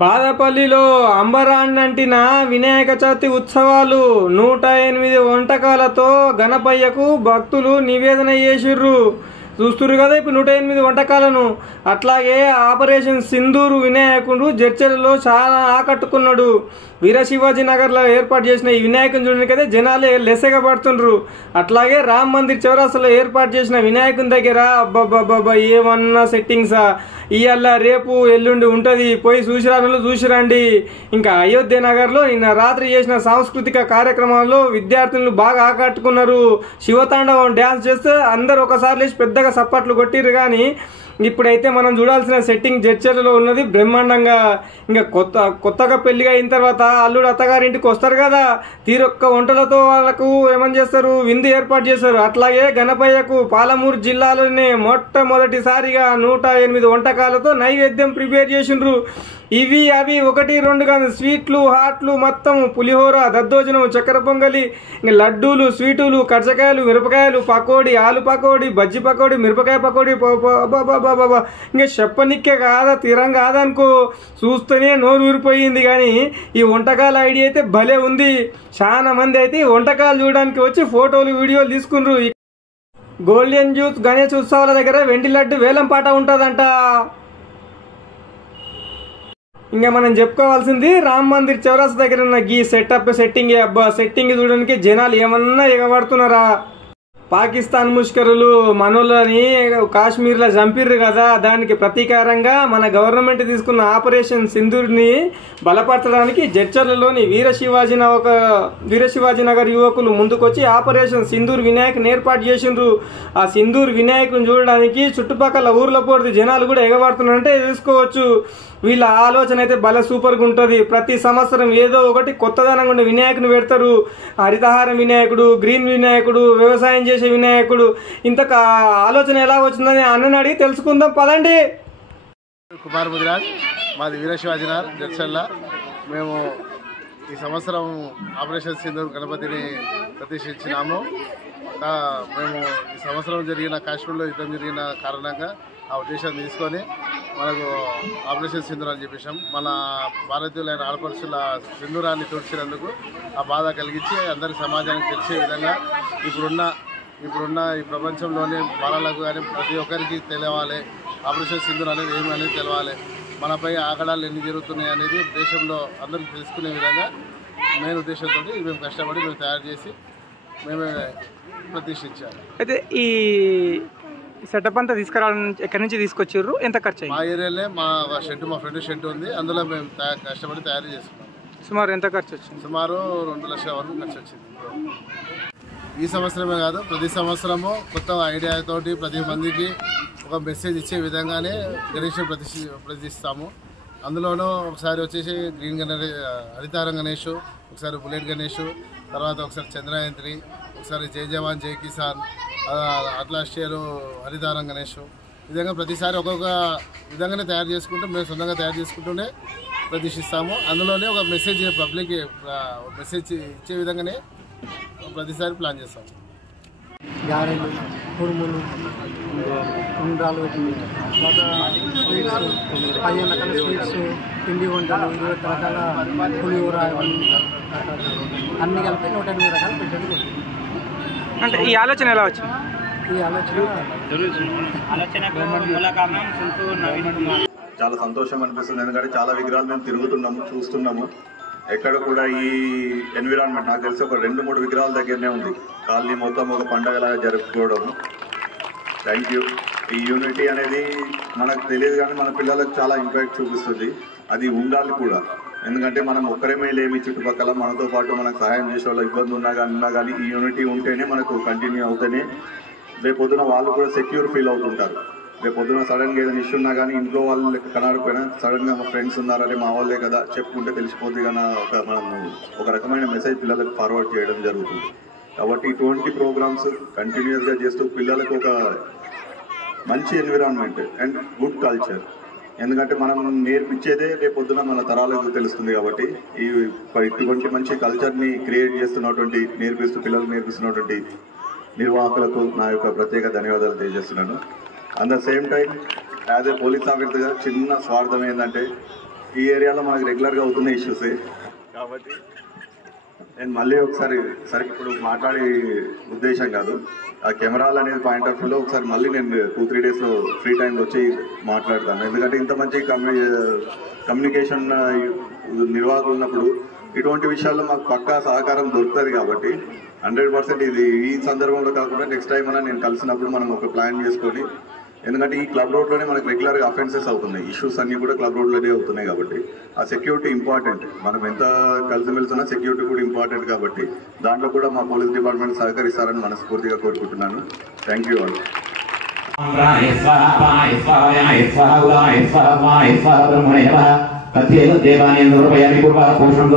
బాదపల్లిలో అంబరాన్నంటిన వినాయక చవితి ఉత్సవాలు 108 వంటకాలతో గణపయ్యకు భక్తులు నివేదన చేసిర్రు. చూస్తున్నారు కదా ఇప్పుడు 108 వంటకాలను. అట్లాగే ఆపరేషన్ సింధూరు వినాయకుడు జడ్చర్లలో చాలా ఆకట్టుకున్నాడు. వీరశివాజీ నగర్లో ఏర్పాటు చేసిన ఈ వినాయకుని చూడడానికి అయితే జనాలే లెసగా పడుతుండ్రు. అట్లాగే రామ్ మందిర్ చౌరాస్తాలో ఏర్పాటు చేసిన వినాయకుని దగ్గర అబ్బబ్బబ్బబ్బా ఏమన్నా సెట్టింగ్సా, ఇవాళ రేపు ఎల్లుండి ఉంటుంది, పోయి చూసిరండి. ఇంకా అయోధ్య నగర్లో నిన్న రాత్రి చేసిన సాంస్కృతిక కార్యక్రమాల్లో విద్యార్థులు బాగా ఆకట్టుకున్నారు. శివతాండవం డ్యాన్స్ చేస్తే అందరు ఒకసారి లేచి పెద్దగా సప్పట్లు కొట్టిర్రు. కానీ ఇప్పుడైతే మనం చూడాల్సిన సెట్టింగ్ జడ్చర్లలో ఉన్నది బ్రహ్మాండంగా. ఇంకా కొత్తగా పెళ్లిగా అయిన తర్వాత అల్లుడు అత్తగారింటికి వస్తారు కదా, తీరొక్క వంటలతో వాళ్ళకు ఏమని చేస్తారు, విందు ఏర్పాటు చేస్తారు. అట్లాగే గణపయ్యకు పాలమూరు జిల్లాలోనే మొట్టమొదటిసారిగా 108 వంటకాలతో నైవేద్యం ప్రిపేర్ చేసిండ్రు. ఇవి అవి 1, 2 కాదు, స్వీట్లు, హాట్లు, మొత్తం పులిహోర, దద్దోజనం, చక్కెర పొంగలి, ఇంకా లడ్డూలు, స్వీటులు, కర్జకాయలు, మిరపకాయలు, పకోడీ, ఆలు పకోడీ, బజ్జి పకోడీ, మిరపకాయ పకోడీ, బాబా ఇంకా చెప్పనిక్కే కాదా, తీరం కాదనుకో. చూస్తేనే నోరు ఊరిపోయింది. కానీ ఈ వంటకాల ఐడియా అయితే భలే ఉంది. చాలా మంది అయితే ఈ వంటకాలు చూడడానికి వచ్చి ఫోటోలు, వీడియోలు తీసుకున్నారు. గోల్డెన్ యూత్ గణేష్ ఉత్సవాల దగ్గర వెండి లడ్డు వేలం పాట ఉంటుందంట. ఇంకా మనం చెప్పుకోవాల్సింది రామ్ మందిర్ చౌరాస్తా దగ్గర ఉన్న గీ సెట్టింగ్. అబ్బా సెట్టింగ్ చూడడానికి జనాలు ఏమన్నా ఎగబడుతున్నారా. పాకిస్తాన్ ముష్కరులు మనోళ్ళని కాశ్మీర్లో చంపిర్రు కదా, దానికి ప్రతీకారంగా మన గవర్నమెంట్ తీసుకున్న ఆపరేషన్ సింధూర్ని బలపరచడానికి జడ్చర్లలోని వీరశివాజీ నగర్ యువకులు ముందుకొచ్చి ఆపరేషన్ సింధూర్ వినాయకుని ఏర్పాటు చేసిండ్రు. ఆ సింధూర్ వినాయకుని చూడడానికి చుట్టుపక్కల ఊర్ల పోటీ జనాలు కూడా ఎగబడుతున్నారంటే చూసుకోవచ్చు. వీళ్ళ ఆలోచన అయితే భలే సూపర్గా ఉంటుంది. ప్రతి సంవత్సరం ఏదో ఒకటి కొత్తదనంగా ఉండే వినాయకుని పెడతారు. హరితహారం వినాయకుడు, గ్రీన్ వినాయకుడు, వ్యవసాయం చేసే వినాయకుడు. ఇంత ఆలోచన ఎలా వచ్చిందని అన్నని అడిగి తెలుసుకుందాం పదండి. కుమార్ ముదిరాజ్, మాది వీరశివాజీ నగర్ జడ్చర్ల. మేము ఈ సంవత్సరం ఆపరేషన్ సింధూర్ గణపతిని ప్రతిష్ఠించినాము. మేము ఈ సంవత్సరం జరిగిన కాశ్మీర్లో యుద్ధం జరిగిన కారణంగా ఆ ఉద్దేశం తీసుకొని మనకు ఆపరేషన్ సింధూర్ అని చెప్పేసాం. మన భారతీయులైన ఆడపడుచుల సింధూరాన్ని తుడిచినందుకు ఆ బాధ కలిగించి అందరి సమాజానికి తెలిసే విధంగా ఇప్పుడున్న ఈ ప్రపంచంలోని బాలలకు కానీ ప్రతి ఒక్కరికి తెలియాలి, ఆపరేషన్ సింధూర్ అనేది ఏమి అనేది తెలవాలి, మనపై ఆగడాలు ఎన్ని జరుగుతున్నాయి అనేది దేశంలో అందరికీ తెలుసుకునే విధంగా మెయిన్ ఉద్దేశంతో మేము కష్టపడి మేము తయారు చేసి మేమే ప్రతిష్ఠించాము. అయితే ఈ సెటప్ అంతా తీసుకురావడం ఎక్కడి నుంచి తీసుకొచ్చారు, ఎంత ఖర్చు అయింది? మా ఏరియాలో మా ఫ్రెండ్ షెడ్ ఉంది, అందులో మేము కష్టపడి తయారు చేస్తున్నాం. సుమారు ఎంత ఖర్చు వచ్చింది? సుమారు 2 లక్షల వరకు ఖర్చు వచ్చింది. ఈ సంవత్సరమే కాదు, ప్రతి సంవత్సరము కొత్త ఐడియాతోటి ప్రతి మందికి ఒక మెసేజ్ ఇచ్చే విధంగానే గణేష్ ప్రతిష్ఠిస్తాము. అందులోనూ ఒకసారి వచ్చేసి గ్రీన్ గణేష్, హరితారం గణేష్, ఒకసారి బుల్లెట్ గణేష్, తర్వాత ఒకసారి చంద్రయంత్రి, ఒకసారి జై జవాన్ జై కిసాన్, అట్లా షేరు హరితారం గణేష్. ఈ విధంగా ప్రతిసారి ఒక్కొక్క విధంగానే తయారు చేసుకుంటూ మేము సొంతంగా తయారు చేసుకుంటూనే ప్రతిష్ఠిస్తాము. అందులోనే ఒక మెసేజ్ పబ్లిక్ మెసేజ్ ఇచ్చే విధంగానే ప్రతిసారి ప్లాన్ చేస్తాము. గారెలు, కుడుములు, ఉండ్రాలు, స్వీట్స్, 15 రకాల స్వీట్స్, పిండి వంటలు, 20 రకాల పులిహోర, అన్నీ కలిపి 108 రకాలు పెట్టండి. అంటే ఈ ఆలోచన ఎలా వచ్చింది? ఈ ఆలోచన చాలా సంతోషం అనిపిస్తుంది. ఎందుకంటే చాలా విగ్రహాలు మేము తిరుగుతున్నాము, చూస్తున్నాము. ఎక్కడ కూడా ఈ ఎన్విరాన్మెంట్ నాకు తెలిసి ఒక 2-3 విగ్రహాల దగ్గరనే ఉంది. కాలనీ మొత్తం ఒక పండగలాగా జరుపుకోవడం. Thank you. ఈ యూనిటీ అనేది మనకు తెలియదు కానీ మన పిల్లలకు చాలా ఇంపాక్ట్ చూపిస్తుంది. అది ఉండాలి కూడా. ఎందుకంటే మనం ఒక్కరేమే లేమి, చుట్టుపక్కల మనతో పాటు మనకు సహాయం చేసే వాళ్ళు ఇబ్బంది ఉన్నా కానీ ఈ యూనిటీ ఉంటేనే మనకు కంటిన్యూ అవుతేనే రేపొద్దున వాళ్ళు కూడా సెక్యూర్ ఫీల్ అవుతుంటారు. రేపొద్దున సడన్గా ఏదైనా ఇష్యూ ఉన్నా కానీ ఇంట్లో వాళ్ళు లెక్క కనడకపోయినా సడన్గా మా ఫ్రెండ్స్ ఉన్నారని మా వాళ్ళే కదా చెప్పుకుంటే తెలిసిపోతుంది. కానీ మనము ఒక రకమైన మెసేజ్ పిల్లలకు ఫార్వర్డ్ చేయడం జరుగుతుంది. కాబట్టి ఇటువంటి ప్రోగ్రామ్స్ కంటిన్యూస్గా చేస్తూ పిల్లలకు ఒక మంచి ఎన్విరాన్మెంట్ అండ్ గుడ్ కల్చర్, ఎందుకంటే మనం నేర్పించేదే రేపొద్దున మన తరాలకు తెలుస్తుంది. కాబట్టి ఇటువంటి మంచి కల్చర్ని క్రియేట్ చేస్తున్నటువంటి పిల్లలకు నేర్పిస్తున్నటువంటి నిర్వాహకులకు నా యొక్క ప్రత్యేక ధన్యవాదాలు తెలియజేస్తున్నాను. At the same time as a police ఆఫీసర్గా చిన్న స్వార్థం ఏంటంటే ఈ ఏరియాలో మనకు రెగ్యులర్గా అవుతున్న ఇష్యూసే. కాబట్టి నేను మళ్ళీ ఒకసారి ఇప్పుడు మాట్లాడే ఉద్దేశం కాదు, ఆ కెమెరాలు అనేది పాయింట్ ఆఫ్ వ్యూలో ఒకసారి మళ్ళీ నేను 2-3 డేస్లో ఫ్రీ టైంలో వచ్చి మాట్లాడతాను. ఎందుకంటే ఇంత మంచి కమ్యూనికేషన్ నిర్వాహకులు ఉన్నప్పుడు ఇటువంటి విషయాల్లో మాకు పక్కా సహకారం దొరుకుతుంది. కాబట్టి 100% ఇది ఈ సందర్భంలో కాకుండా నెక్స్ట్ టైం అయినా నేను కలిసినప్పుడు మనం ఒక ప్లాన్ చేసుకొని, ఎందుకంటే ఈ క్లబ్ రోడ్లోనే మనకు రెగ్యులర్గా అఫెన్సెస్ అవుతున్నాయి, ఇష్యూస్ అన్నీ కూడా క్లబ్ రోడ్లోనే అవుతున్నాయి. కాబట్టి ఆ సెక్యూరిటీ ఇంపార్టెంట్, మనం ఎంత కలిసిమెలిసినా సెక్యూరిటీ కూడా ఇంపార్టెంట్. కాబట్టి దాంట్లో కూడా మా పోలీస్ డిపార్ట్మెంట్ సహకరిస్తారని మనస్ఫూర్తిగా కోరుకుంటున్నాను. Thank you all. దేవాన్ని పూర్వం పోషణం